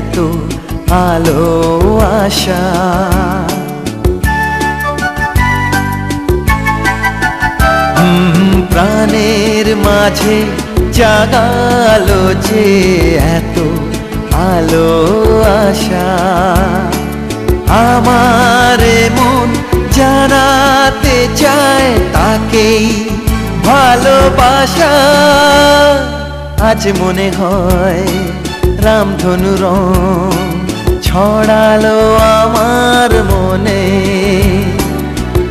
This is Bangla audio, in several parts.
এত আলো আশা। প্রাণের মাঝে জাগালো যে এত আলো আশা। আমার মন জানাতে চায় তাকেই ভালোবাসা। আজ মনে হয় রামধনু রং ছড়ালো আমার মনে।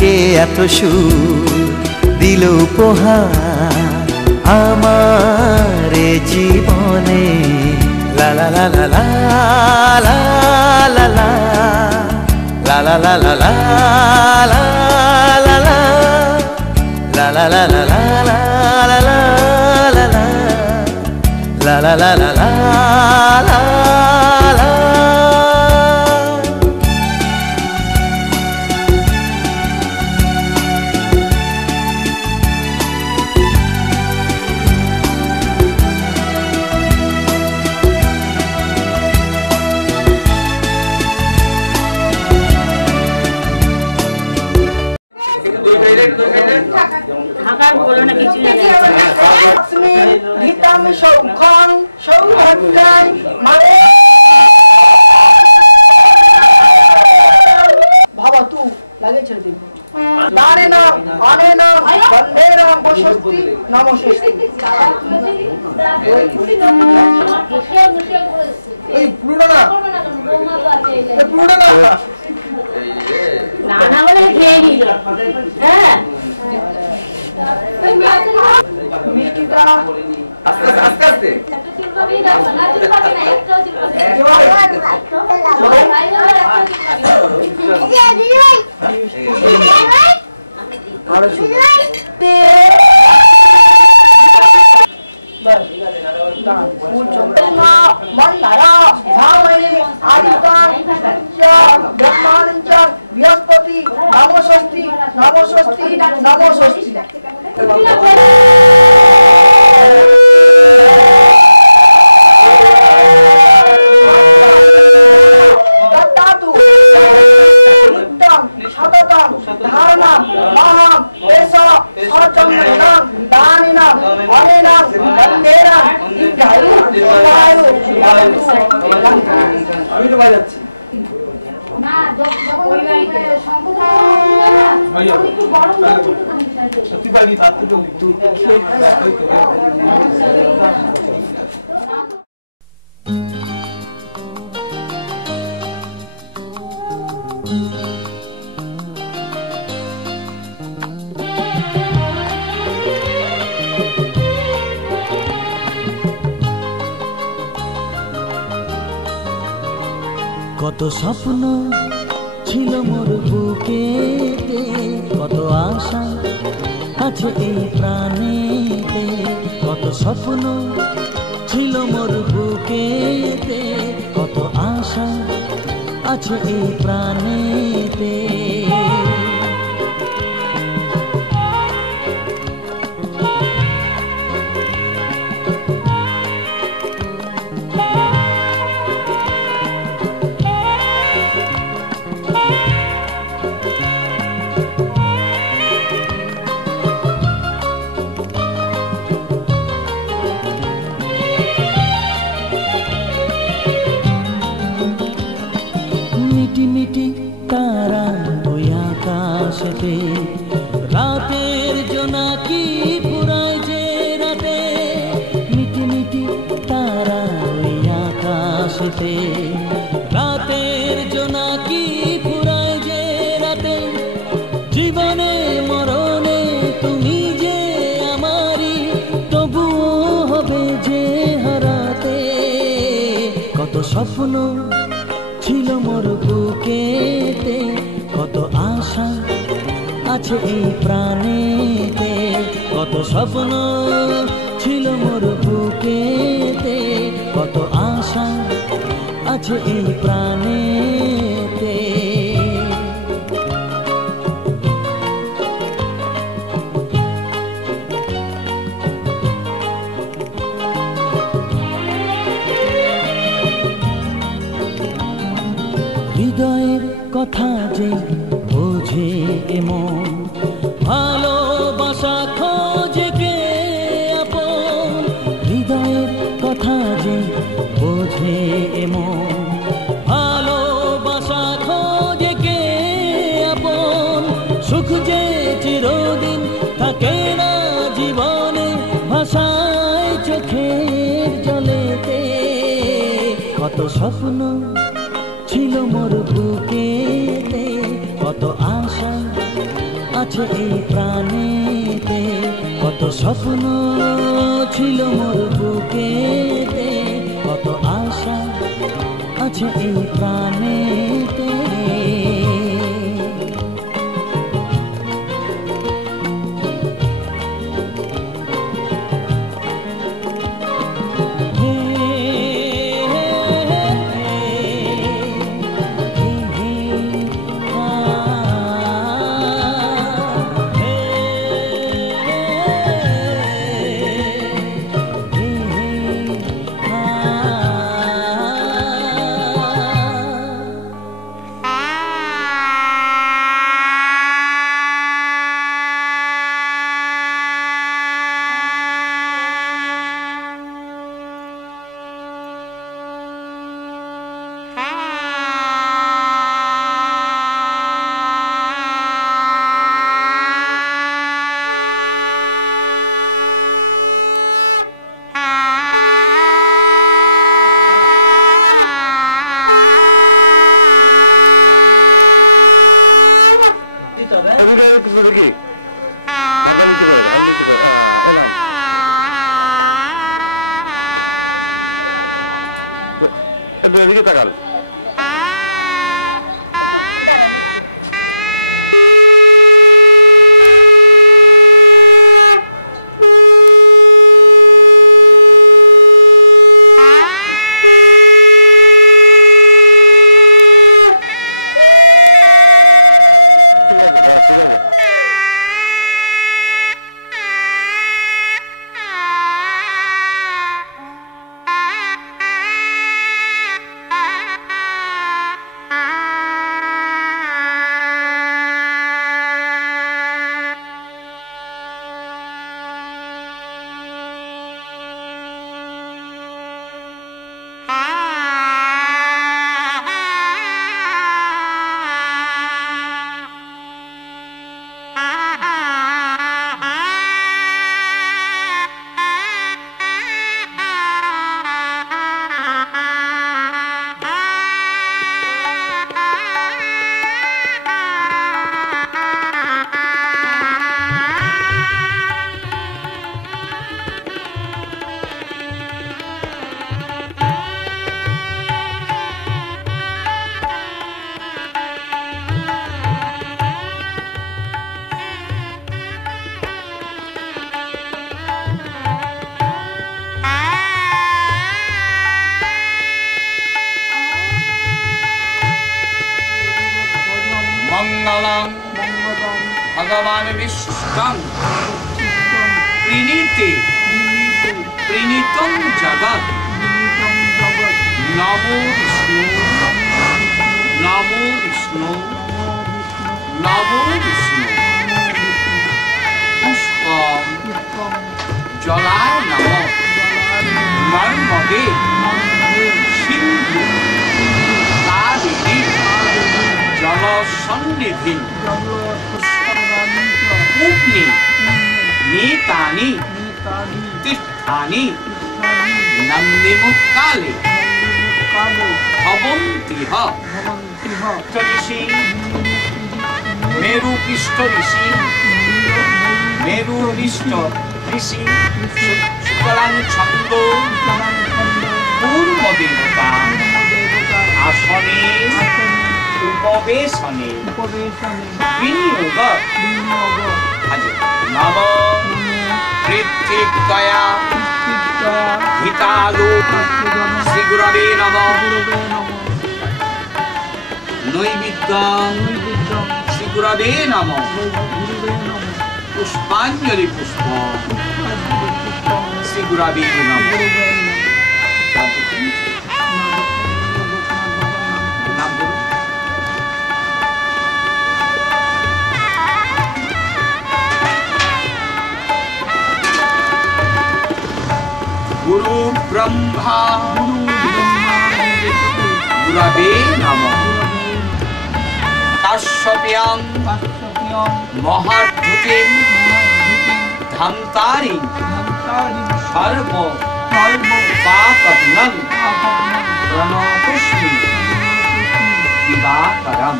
কে এত সুর দিল উপহার আমার জীবনে। লা লা লা লা লা লা লা লা লা লা লা লা লা লা লা লা la la la la la la la la la la la la la la. ভবতু লাগে ছেড়ে দিব। দানে না আনে না বন্ধে না বসস্তি নমস্তি। এই পুরোটা না পুরোটা না না বলে খেয়ে নিল। হ্যাঁ মিষ্টিটা আস্তে আস্তে আস্তে বৃহস্পতি নমস্তি নমস্তি নমস্তি। দত্তাতু নিত্যং সততং ধারণাম মহাম এষ সচন্দনং দানিনাং অনেনাং গন্ধেনাং দীর্ঘায়ু দীর্ঘায়ু। আমি তো বাজাচ্ছি না যখন পরিবারিতে সম্পূর্ণ একটু গরম সত্যি বাকি তার তো একটু কত স্বপ্ন ছিল মোর বুকেতে, কত আশা আছে এই প্রাণেতে। কত স্বপ্ন ছিল মোর বুকেতে, কত আশা আছে এই প্রাণেতে। তারা ওই আকাশেতে রাতের জোনাকি পুরায় যে রাতে। মিটি মিটি তারা ওই আকাশেতে রাতের জোনাকি পুরায় যে রাতে। জীবনে মরণে তুমি যে আমারই, তবুও হবে যে হারাতে। কত স্বপ্ন ছিল মোর বুকেতে, কত আশা আছে এই প্রাণেতে। কত স্বপ্ন ছিল মোর বুকেতে, কত আশা আছে এই প্রাণেতে। কথা যে বোঝে এমন, ভালোবাসা খোঁজে কে আপন, হৃদয়ের কথা যে বোঝে এমন, ভালোবাসা খোঁজে কে আপন, সুখ যে চিরদিন থাকে না জীবনে, ভাষায় চোখের জলেতে। কত স্বপ্ন ছিল মোর বুকেতে, কত আশা আছে এই প্রাণেতে, কত স্বপ্ন ছিল মোর বুকেতে, কত আশা আছে এই প্রাণেতে। দেখি মাথা নিচু করে, আর নিচু করে এলাম। এদিকে তাকাল। ঠিক আছে। मंगलम भगवान विष्णु प्रणीते प्रणीतम जगत नमो विष्णु नमो विष्णु नमो विष्णु पुष्प जलाय नमो नर्मदे सिंधु कावेरी जल सन्निधि पूर्णे नीतानि तीर्थानि नन्दिमुक्काले भवन्तिह ऋषि मेरुपृष्ठ ऋषि मेरुपृष्ठ ऋषि शुक्लां छन्दो पूर्वदेवता आसने उपवेशने विनियोग नम ऋत्विकया हितालो श्री गुरवे नमः नैवेद्यं श्री गुरवे नमः पुष्पांजलि पुष्प श्री गुरवे नमः ব্রহ্মা গুরবে নমঃ কাশ্যপ্যাং মহাদ্ভুতিং ধান্তারি সর্ব পাপগ্নং প্রণতস্মি দিবাকরম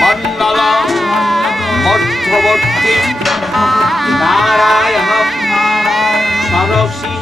মণ্ডল মধ্যবর্তী নারায়ণ সরসি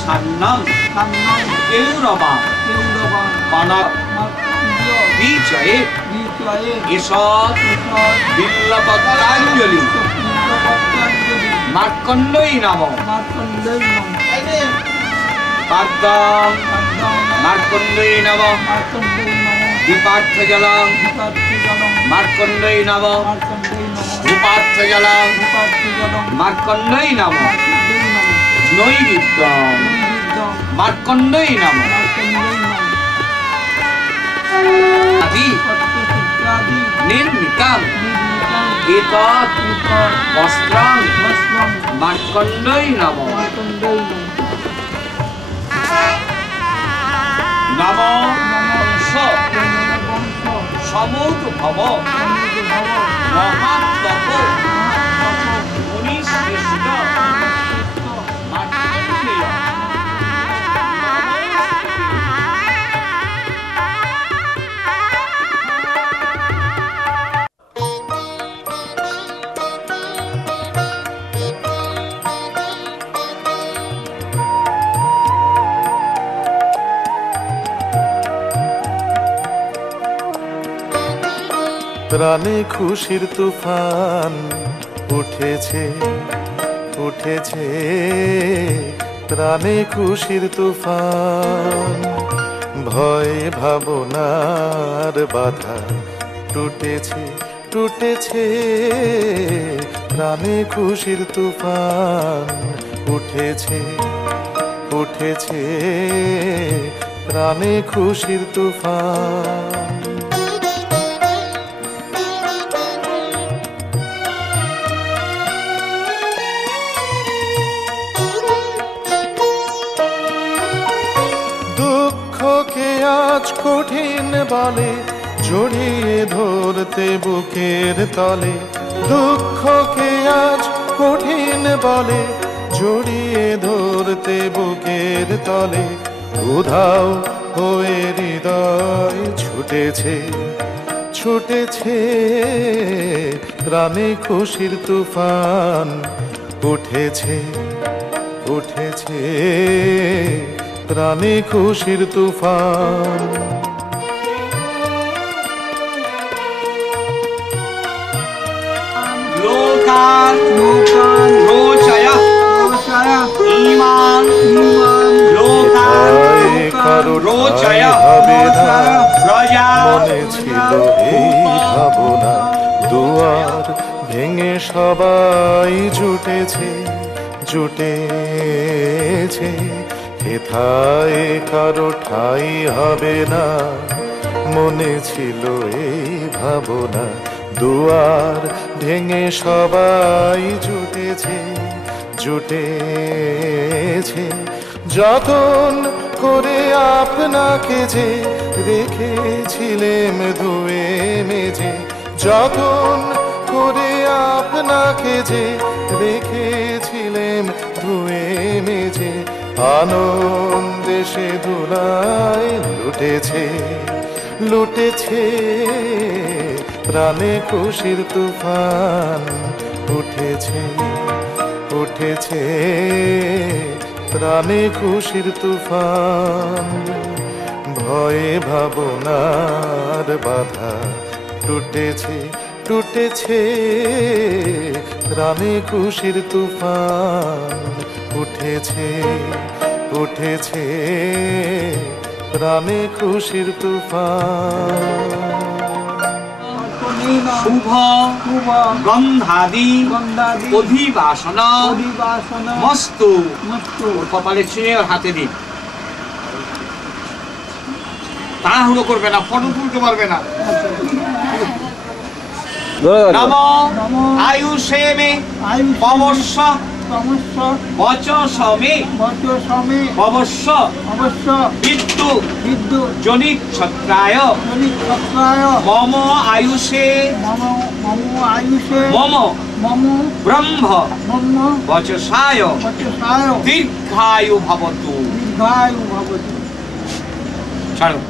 সান্নম কেউরবা কনক বিজয়ে ঈষৎ বিল্লপত্রাঞ্জলি মার্কণ্ডই নম পাদ্যং মার্কণ্ডই নম দীপার্থজলং মার্কণ্ডই নম ভূপার্থজলং মার্কণ্ডই নম নৈবেদ্যং মার্কণ্ডই নম আদি নির্মিতং এতৎ বস্ত্রং মার্কণ্ডই নম নম সমুদ্ভব মহাতপ মুনিশ্রেষ্ঠ মার্কণ্ডেয় প্রাণে খুশির তুফান উঠেছে উঠেছে প্রাণে খুশির তুফান ভয় ভাবনার বাধা টুটেছে টুটেছে প্রাণে খুশির তুফান উঠেছে উঠেছে প্রাণে খুশির তুফান দুঃখকে আজ কঠিন বলে জড়িয়ে ধরতে বুকের তলে দুঃখকে আজ কঠিন বলে জড়িয়ে ধরতে বুকের তলে উধাও হয়ে হৃদয় ছুটেছে ছুটেছে প্রাণে খুশির তুফান উঠেছে উঠেছে প্রাণে খুশির তুফান লোকান রোচয় ইমান লোকান রোচয় প্রজা মনে ছিল এই ভাবনা দুয়ার ভেঙে সবাই জুটেছে জুটেছে হেথায় কারো ঠাই হবে না মনে ছিল এই ভাবনা দুয়ার ভেঙে সবাই জুটেছে জুটেছে যতন করে আপনাকে যে রেখেছিলেম ধুয়ে মেজে যতন করে আপনাকে যে রেখেছিলেম ধুয়ে মেজে আনন্দে সে ধুলায় লুটেছে লুটেছে প্রাণে খুশির তুফান উঠেছে উঠেছে প্রাণে খুশির তুফান ভয়ে ভাবনার বাধা টুটেছে টুটেছে প্রাণে খুশির তুফান উঠেছে উঠেছে প্রাণে খুশির তুফান শুভ গন্ধাদি অধিবাসন মস্তু ওর কপালে ছুঁয়ে ওর হাতে দিন তাড়াহুড়ো করবে না ফটো তুলতে পারবে না নম আয়ুষে মে পবস্য তমস্য বচসমে বচসমে অবশ্য অবশ্য বিদ্যুৎ বিদ্যুৎ জনিক ছত্রায় জনিক্ষত্রায় মম আয়ুষে মম মম আয়ুষে মম মম ব্রহ্ম ব্রহ্ম বচসায় বচসায় দীর্ঘায়ু ভবতু দীর্ঘায়ু ভবতু। ছাড়ো।